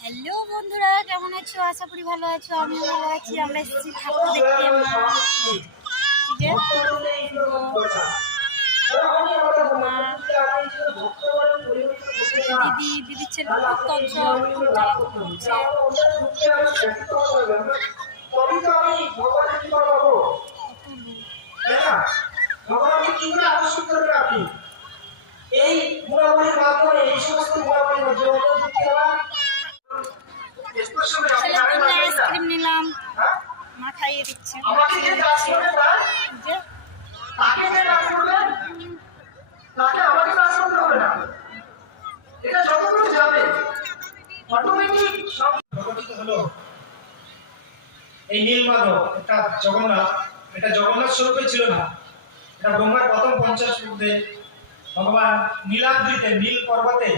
Hello বন্ধুরা, কেমন আছো? আশা করি ভালো আছো। আমিও ভালো আছি। আমরা এসেছি ঠাকুর দেখতে। দিদির ছেলে খুব তঞ্চল, খুব জ্বালাতন করছে। এই গুণাবলীর মাধ্যমে এই সমস্ত গুণাবলীর মধ্যে আইসক্রিম নিলাম, মা খাইয়ে দিচ্ছে। এই নীলমাধব এটা জগন্নাথ স্বরূপে ছিল না, এটা ব্রহ্মার প্রথম 50 মধ্যে ভগবান নীলাদ্রিতে নীল পর্বতে